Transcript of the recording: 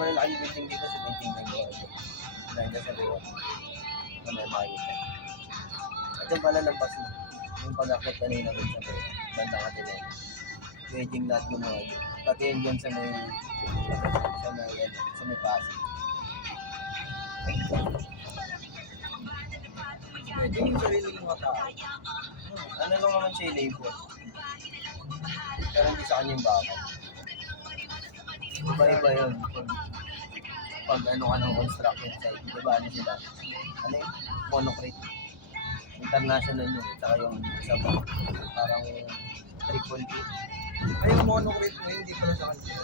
malalaking building dito sa building ng Goa. Nandiyan sa Goa. Na may makikita. At yung palalabas mo, yung pag-akit kanina doon sa Goa, bandang Ateneo. Pwedeng lahat gumawa doon. Pati yun dyan sa may Pasig. Pwede yung sariling mga tao. Ano lang naman siya yung labor. Pero hindi sa kanya yung bakal. Iba-iba yun. Pag ano ka ng construction site, diba ano sila? Ano yun? Monocrate. International yun. Tsaka yung isa pa, parang triple E. Ay, yung monocrate mo, hindi pala sa kanila.